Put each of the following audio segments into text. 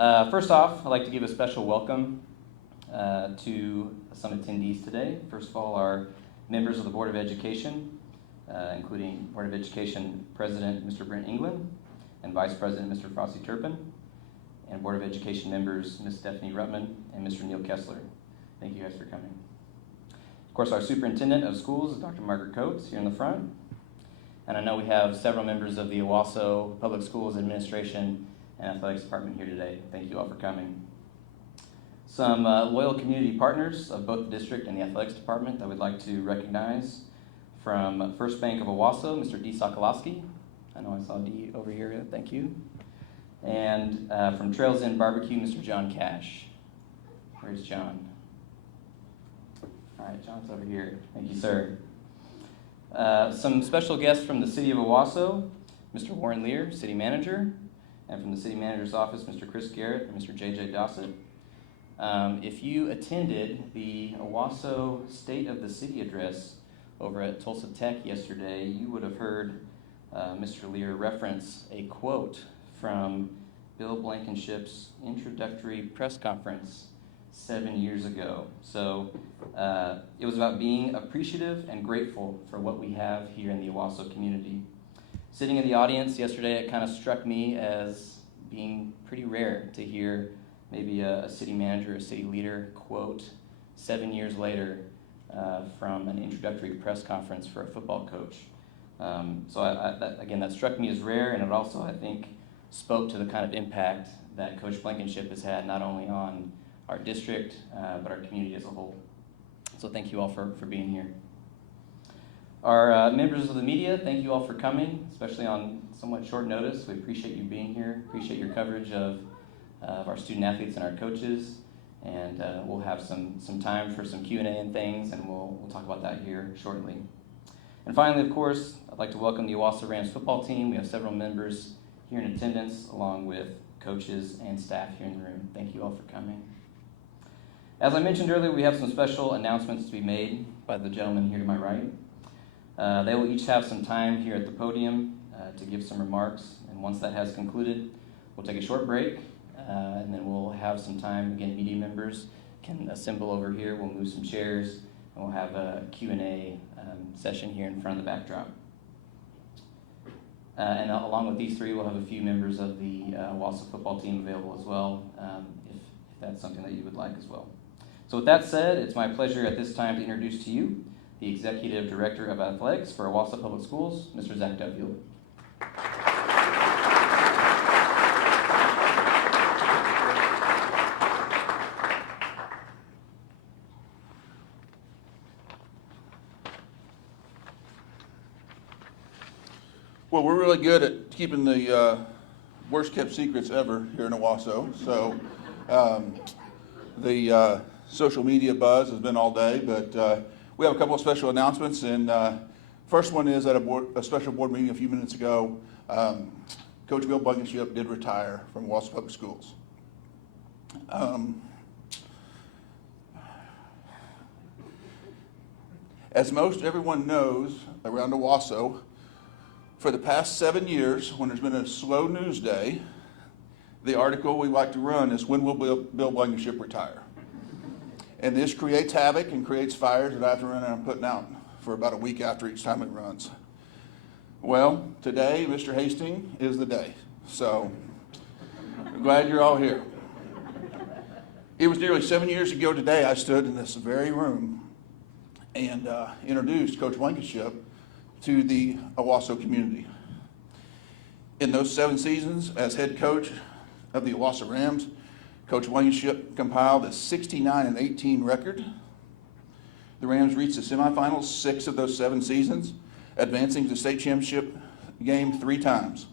First off, I'd like to give a special welcome to some attendees today. First of all, our members of the Board of Education, including Board of Education President Mr. Brent England and Vice President Mr. Frosty Turpin, and Board of Education members Ms. Stephanie Ruttman and Mr. Neil Kessler. Thank you guys for coming. Of course, our Superintendent of Schools is Dr. Margaret Coates here in the front. And I know we have several members of the Owasso Public Schools Administration and Athletics Department here today. Thank you all for coming. Some loyal community partners of both the district and the Athletics Department that we'd like to recognize. From First Bank of Owasso, Mr. D. Sokolowski. I know I saw D over here, thank you. And from Trails Inn Barbecue, Mr. John Cash. Where's John? All right, John's over here. Thank you, sir. Some special guests from the City of Owasso, Mr. Warren Lear, City Manager, and from the City Manager's Office, Mr. Chris Garrett and Mr. J.J. Dossett. If you attended the Owasso State of the City address over at Tulsa Tech yesterday, you would have heard Mr. Lear reference a quote from Bill Blankenship's introductory press conference 7 years ago. So it was about being appreciative and grateful for what we have here in the Owasso community. Sitting in the audience yesterday, it kind of struck me as being pretty rare to hear maybe a city manager, a city leader quote 7 years later from an introductory press conference for a football coach. So that struck me as rare, and it also, I think, spoke to the kind of impact that Coach Blankenship has had not only on our district, but our community as a whole. So thank you all for being here. Our members of the media, thank you all for coming, especially on somewhat short notice. We appreciate you being here, appreciate your coverage of our student athletes and our coaches, and we'll have some time for some Q&A and things, and we'll talk about that here shortly. And finally, of course, I'd like to welcome the Owasso Rams football team. We have several members here in attendance, along with coaches and staff here in the room. Thank you all for coming. As I mentioned earlier, we have some special announcements to be made by the gentlemen here to my right. They will each have some time here at the podium to give some remarks, and once that has concluded, we'll take a short break, and then we'll have some time. Again, media members can assemble over here. We'll move some chairs, and we'll have a Q&A session here in front of the backdrop. And along with these three, we'll have a few members of the Owasso football team available as well, if that's something that you would like as well. So with that said, it's my pleasure at this time to introduce to you the Executive Director of Athletics for Owasso Public Schools, Mr. Zach Duffield. Well, we're really good at keeping the worst kept secrets ever here in Owasso. So the social media buzz has been all day, but we have a couple of special announcements. And first one is at a special board meeting a few minutes ago, Coach Bill Blankenship did retire from Owasso Public Schools. As most everyone knows around Owasso, for the past 7 years, when there's been a slow news day, the article we like to run is, when will Bill Blankenship retire? And this creates havoc and creates fires that I have to run around putting out for about a week after each time it runs. Well, today, Mr. Hastings, is the day. So I'm glad you're all here. It was nearly 7 years ago today I stood in this very room and introduced Coach Blankenship to the Owasso community. In those 7 seasons as head coach of the Owasso Rams, Coach Blankenship compiled a 69-18 record. The Rams reached the semifinals 6 of those 7 seasons, advancing to the state championship game 3 times,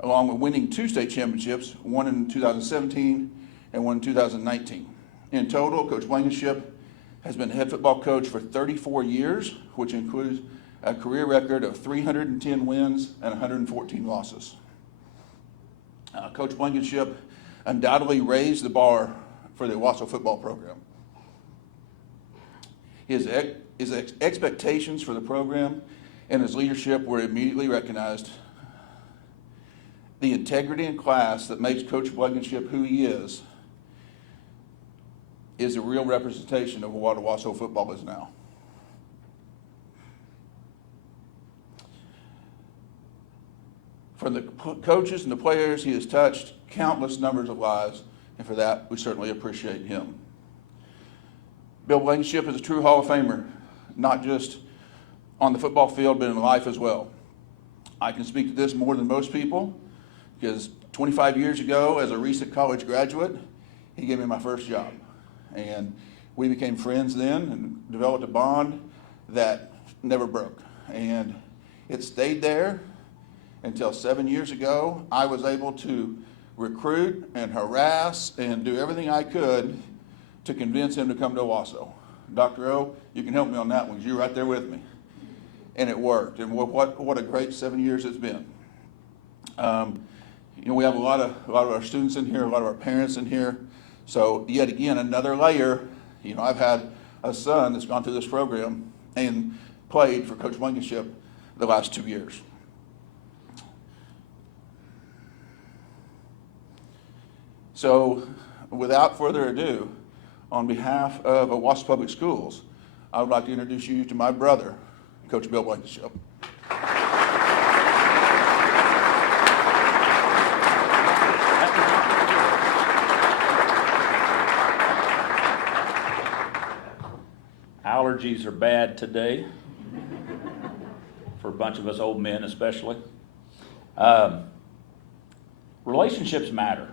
along with winning 2 state championships, one in 2017 and one in 2019. In total, Coach Blankenship has been head football coach for 34 years, which includes a career record of 310 wins and 114 losses. Coach Blankenship undoubtedly raised the bar for the Owasso football program. His expectations for the program and his leadership were immediately recognized the integrity and class that makes Coach Blankenship who he is a real representation of what Owasso football is now. From the coaches and the players, he has touched countless numbers of lives, and for that, we certainly appreciate him. Bill Blankenship is a true Hall of Famer, not just on the football field, but in life as well. I can speak to this more than most people, because 25 years ago, as a recent college graduate, he gave me my first job. And we became friends then and developed a bond that never broke. And it stayed there until 7 years ago. I was able to recruit and harass and do everything I could to convince him to come to Owasso. Dr. O, you can help me on that one because you're right there with me. And it worked. And what a great 7 years it's been. We have a lot of our students in here, a lot of our parents in here. So yet again, another layer. I've had a son that's gone through this program and played for Coach Blankenship the last 2 years. So without further ado, on behalf of Owasso Public Schools, I would like to introduce you to my brother, Coach Bill Blankenship. Allergies are bad today, for a bunch of us old men especially. Relationships matter,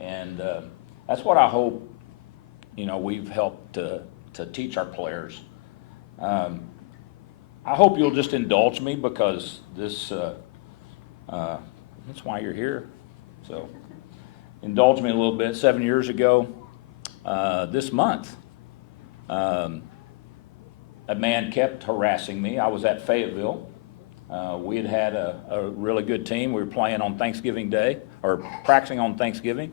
and that's what I hope, we've helped to teach our players. I hope you'll just indulge me because that's why you're here. So indulge me a little bit. 7 years ago, this month, a man kept harassing me. I was at Fayetteville. We had a really good team. We were playing on Thanksgiving Day, or practicing on Thanksgiving.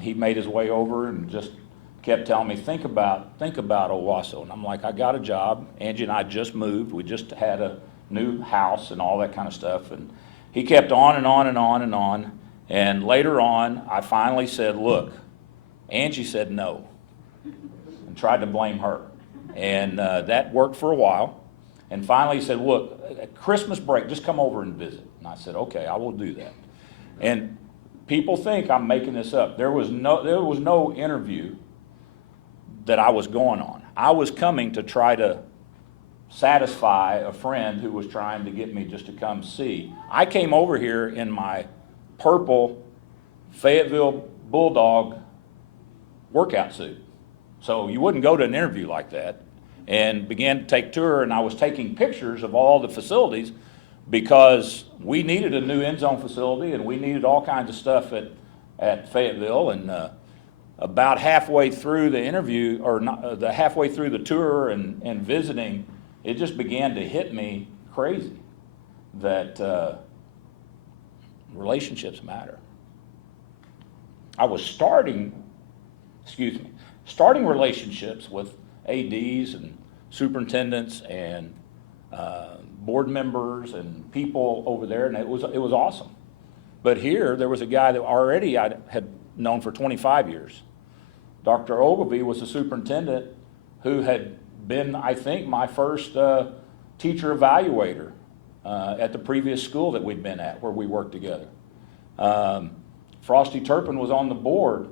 He made his way over and just kept telling me, think about Owasso. And I'm like, I got a job. Angie and I just moved. We just had a new house and all that kind of stuff. And he kept on and on and on and on. And later on, I finally said, look, Angie said no, and tried to blame her. And that worked for a while. And finally he said, look, at Christmas break, just come over and visit. And I said, okay, I will do that. And people think I'm making this up. There was no interview that I was going on. I was coming to try to satisfy a friend who was trying to get me just to come see. I came over here in my purple Fayetteville Bulldog workout suit. So you wouldn't go to an interview like that, and began to take tour, and I was taking pictures of all the facilities because we needed a new end zone facility and we needed all kinds of stuff at Fayetteville. And about halfway through the interview, or not, halfway through the tour and visiting, it just began to hit me crazy that relationships matter. I was starting relationships with ADs and superintendents and board members and people over there, and it was awesome. But here, there was a guy that already I had known for 25 years. Dr. Ogilvie was the superintendent who had been, I think, my first teacher evaluator at the previous school that we'd been at, where we worked together. Frosty Turpin was on the board,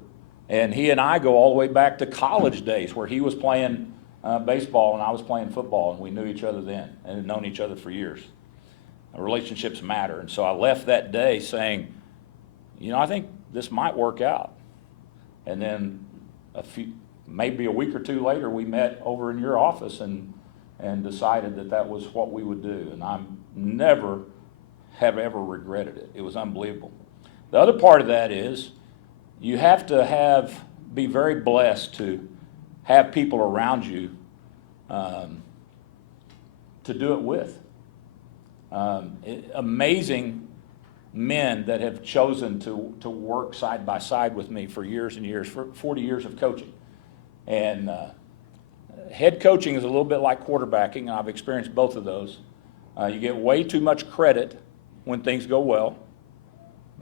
and he and I go all the way back to college days, where he was playing baseball and I was playing football, and we knew each other then and had known each other for years. Relationships matter. And so I left that day saying, I think this might work out. And then maybe a week or two later, we met over in your office and decided that was what we would do. And I never have ever regretted it. It was unbelievable. The other part of that is you have to be very blessed to have people around you to do it with. Amazing men that have chosen to work side by side with me for years and years, for 40 years of coaching. And head coaching is a little bit like quarterbacking, and I've experienced both of those. You get way too much credit when things go well,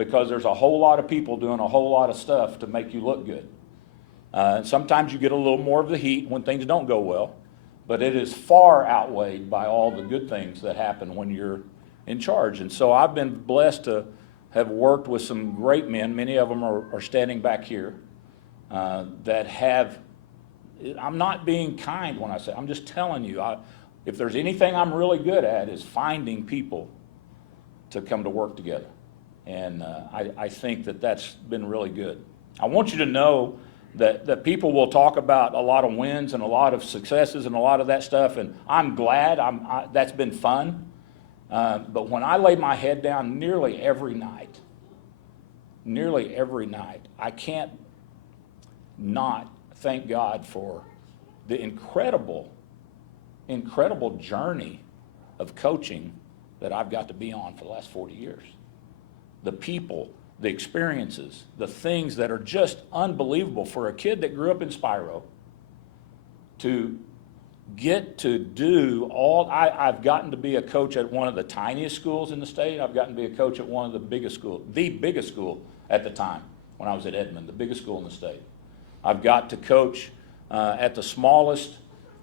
because there's a whole lot of people doing a whole lot of stuff to make you look good. And sometimes you get a little more of the heat when things don't go well, but it is far outweighed by all the good things that happen when you're in charge. And so I've been blessed to have worked with some great men. Many of them are standing back here that have, I'm not being kind when I say, I'm just telling you, if there's anything I'm really good at is finding people to come to work together. And I think that that's been really good. I want you to know that people will talk about a lot of wins and a lot of successes and a lot of that stuff, and I'm glad. That's been fun. But when I lay my head down nearly every night, I can't not thank God for the incredible journey of coaching that I've got to be on for the last 40 years. The people, the experiences, the things that are just unbelievable for a kid that grew up in Spiro to get to do all. I've gotten to be a coach at one of the tiniest schools in the state. I've gotten to be a coach at one of the biggest schools, the biggest school at the time when I was at Edmond, the biggest school in the state. I've got to coach at the smallest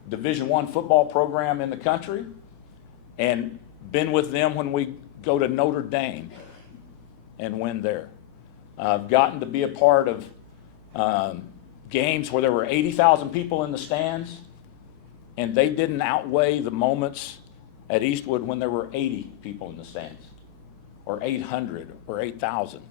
Division I football program in the country, and been with them when we go to Notre Dame and win there. I've gotten to be a part of games where there were 80,000 people in the stands, and they didn't outweigh the moments at Eastwood when there were 80 people in the stands, or 800, or 8,000.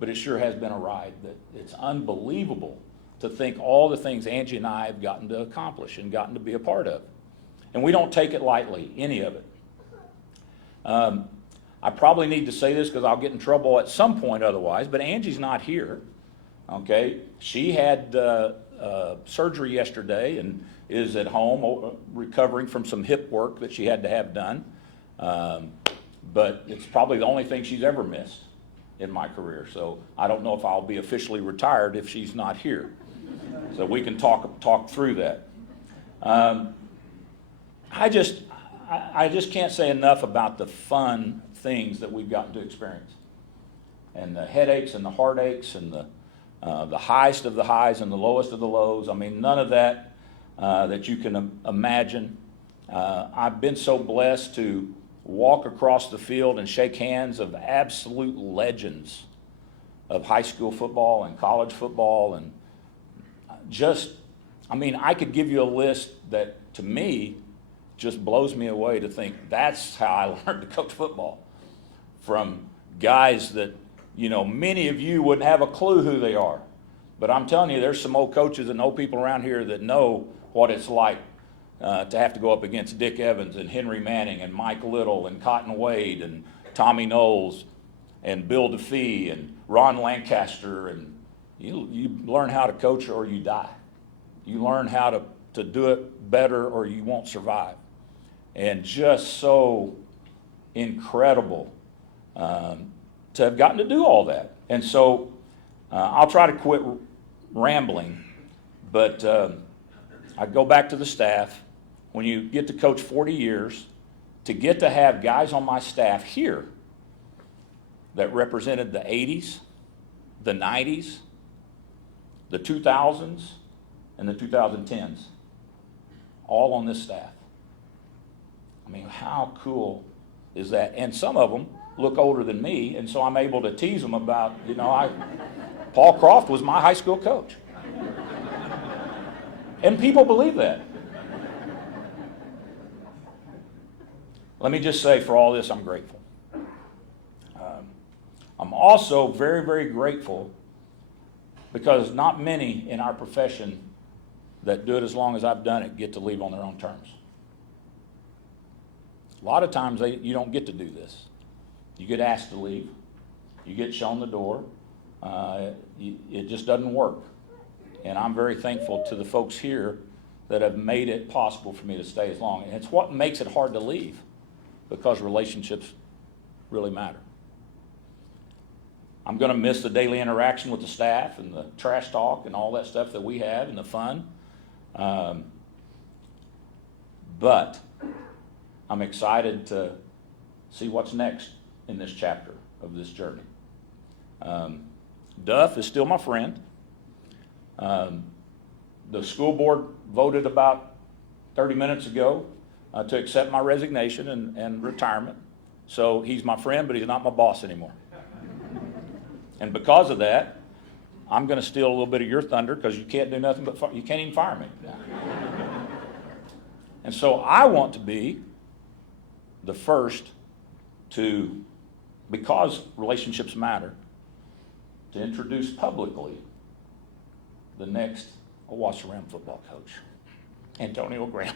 But it sure has been a ride that it's unbelievable to think all the things Angie and I have gotten to accomplish and gotten to be a part of. And we don't take it lightly, any of it. I probably need to say this because I'll get in trouble at some point otherwise, but Angie's not here, okay? She had surgery yesterday and is at home recovering from some hip work that she had to have done. But it's probably the only thing she's ever missed in my career. So I don't know if I'll be officially retired if she's not here. So we can talk through that. I just can't say enough about the fun things that we've gotten to experience, and the headaches and the heartaches and the highest of the highs and the lowest of the lows. I mean, none of that that you can imagine. I've been so blessed to walk across the field and shake hands of absolute legends of high school football and college football, and I could give you a list that to me just blows me away to think that's how I learned to coach football. From guys that, many of you wouldn't have a clue who they are. But I'm telling you, there's some old coaches and old people around here that know what it's like to have to go up against Dick Evans and Henry Manning and Mike Little and Cotton Wade and Tommy Knowles and Bill DeFee and Ron Lancaster. And you learn how to coach or you die. You learn how to do it better or you won't survive. And just so incredible to have gotten to do all that. And so I'll try to quit rambling, but I go back to the staff. When you get to coach 40 years, to get to have guys on my staff here that represented the 80s, the 90s, the 2000s, and the 2010s, all on this staff. I mean, how cool is that? And some of them look older than me, and so I'm able to tease them about, Paul Croft was my high school coach. And people believe that. Let me just say, for all this, I'm grateful. I'm also very, very grateful because not many in our profession that do it as long as I've done it get to leave on their own terms. A lot of times you don't get to do this. You get asked to leave. You get shown the door. It just doesn't work. And I'm very thankful to the folks here that have made it possible for me to stay as long. And it's what makes it hard to leave, because relationships really matter. I'm going to miss the daily interaction with the staff and the trash talk and all that stuff that we have and the fun. But I'm excited to see what's next in this chapter of this journey. Duff is still my friend. The school board voted about 30 minutes ago to accept my resignation and retirement. So he's my friend, but he's not my boss anymore. And because of that, I'm going to steal a little bit of your thunder because you can't do nothing but you can't even fire me. And so I want to be the first to, because relationships matter, to introduce publicly the next Owasso Ram football coach, Antonio Graham.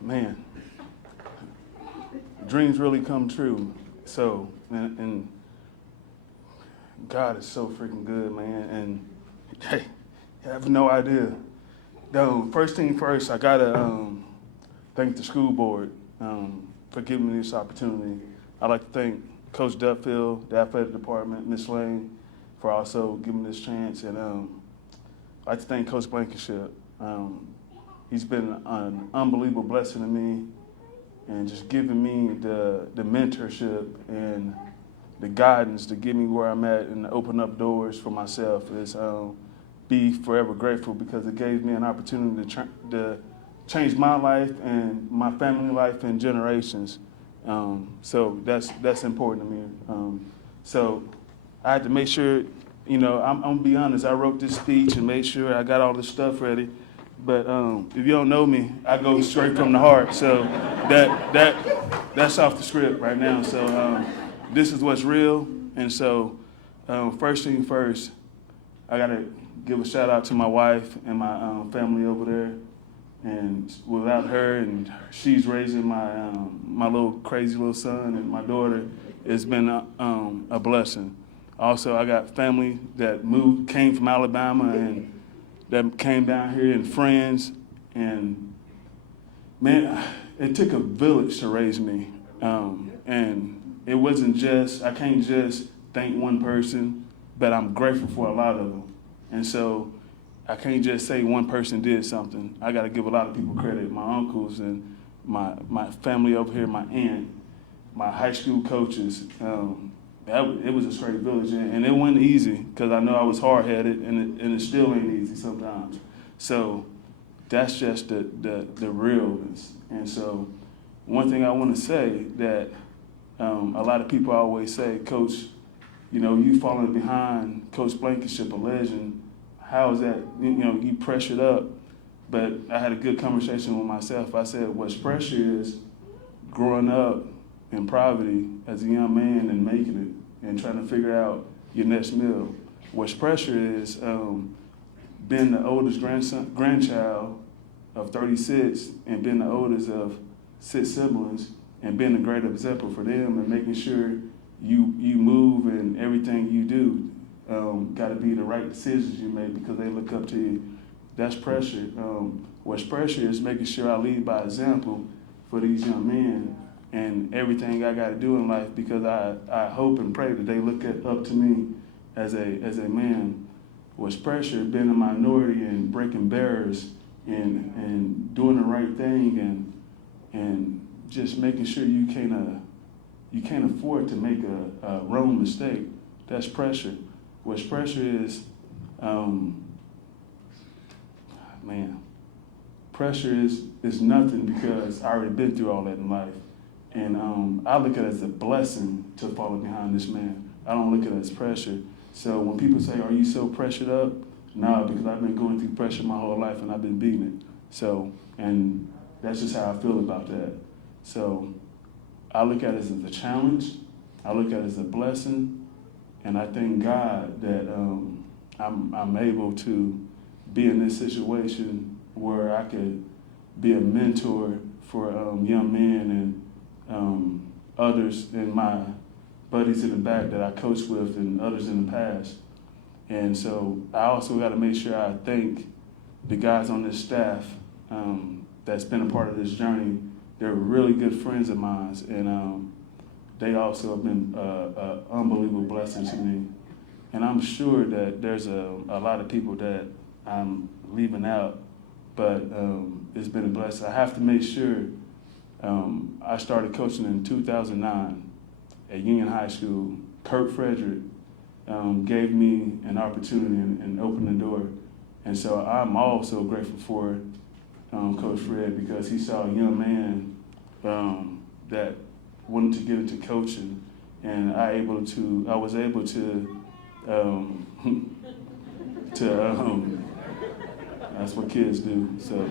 Man, dreams really come true. So, and God is so freaking good, man. And hey, you have no idea. Though, first thing first, I gotta thank the school board for giving me this opportunity. I'd like to thank Coach Duffield, the athletic department, Miss Lane, for also giving me this chance. And I'd like to thank Coach Blankenship. He's been an unbelievable blessing to me, and just giving me the mentorship and the guidance to get me where I'm at and open up doors for myself is be forever grateful, because it gave me an opportunity to change my life and my family life in generations. So that's important to me. So I had to make sure, I'm gonna be honest, I wrote this speech and made sure I got all this stuff ready. But if you don't know me, I go straight from the heart. So that's off the script right now. So this is what's real. And so first thing first, I gotta give a shout out to my wife and my family over there. And without her, and she's raising my little crazy little son and my daughter, it's been a blessing. Also, I got family that came from Alabama and that came down here, and friends, and man, it took a village to raise me. And it wasn't I can't just thank one person, but I'm grateful for a lot of them. And so I can't just say one person did something. I got to give a lot of people credit. My uncles and my family over here, my aunt, my high school coaches. It was a straight village, and it wasn't easy, because I know I was hard-headed, and it still ain't easy sometimes. So that's just the realness. And so one thing I want to say that a lot of people always say, Coach, you falling behind Coach Blankenship, a legend. How is that? You pressured up. But I had a good conversation with myself. I said, what's pressure is growing up in poverty as a young man and making it and trying to figure out your next meal. What's pressure is being the oldest grandchild of 36 and being the oldest of 6 siblings and being a great example for them and making sure you move and everything you do got to be the right decisions you make because they look up to you. That's pressure. What's pressure is making sure I lead by example for these young men and everything I got to do in life, because I hope and pray that they look up to me as a man. What's pressure, being a minority and breaking barriers and doing the right thing and just making sure you can't afford to make a wrong mistake. That's pressure. What's pressure is, pressure is nothing, because I already been through all that in life. And I look at it as a blessing to follow behind this man. I don't look at it as pressure. So when people say, are you so pressured up? No, because I've been going through pressure my whole life and I've been beating it. So, and that's just how I feel about that. So I look at it as a challenge. I look at it as a blessing. And I thank God that I'm able to be in this situation where I could be a mentor for young men and others, and my buddies in the back that I coached with and others in the past. And so I also got to make sure I thank the guys on this staff that's been a part of this journey. They're really good friends of mine, and they also have been an unbelievable blessing to me. And I'm sure that there's a lot of people that I'm leaving out, but it's been a blessing. I have to make sure. I started coaching in 2009 at Union High School. Kurt Frederick gave me an opportunity and opened the door. And so I'm also grateful for Coach Fred, because he saw a young man that wanted to get into coaching, and I was able to that's what kids do. So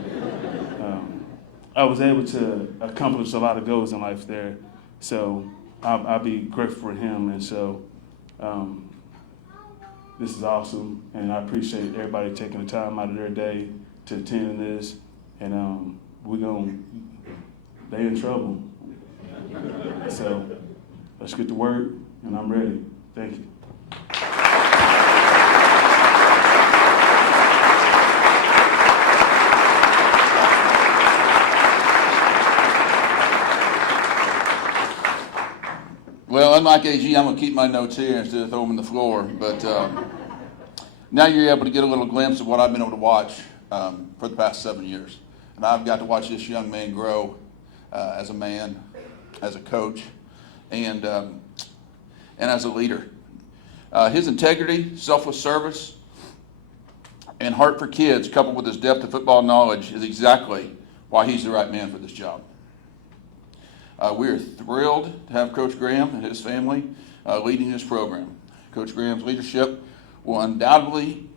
I was able to accomplish a lot of goals in life there. So I'll be grateful for him, and so this is awesome, and I appreciate everybody taking the time out of their day to attend this, and they in trouble. So let's get to work, and I'm ready. Thank you. Well, unlike AG, I'm going to keep my notes here instead of throw them on the floor. But now you're able to get a little glimpse of what I've been able to watch for the past 7 years. And I've got to watch this young man grow as a man, as a coach, and as a leader. His integrity, selfless service, and heart for kids, coupled with his depth of football knowledge, is exactly why he's the right man for this job. We are thrilled to have Coach Graham and his family leading this program. Coach Graham's leadership will undoubtedly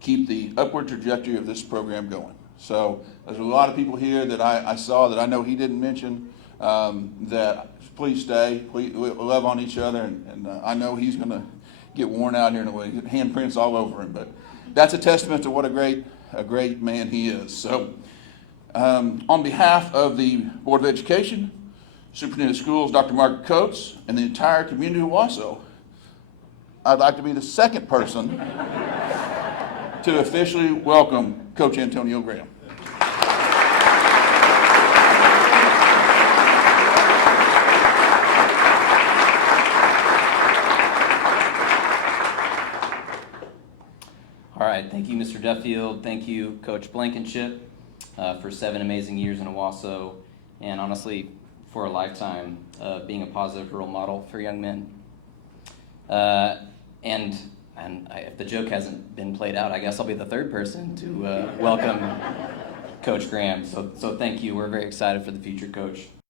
keep the upward trajectory of this program going. So there's a lot of people here that I saw that I know he didn't mention, that please stay, please love on each other, and I know he's going to get worn out here in a way, get handprints all over him, but that's a testament to what a great man he is. So on behalf of the Board of Education, Superintendent of Schools, Dr. Margaret Coates, and the entire community of Wausau, I'd like to be the second person to officially welcome Coach Antonio Graham. All right, thank you, Mr. Duffield. Thank you, Coach Blankenship, for 7 amazing years in Owasso, and honestly, for a lifetime of being a positive role model for young men. If the joke hasn't been played out, I guess I'll be the third person to welcome Coach Graham. So thank you. We're very excited for the future, Coach.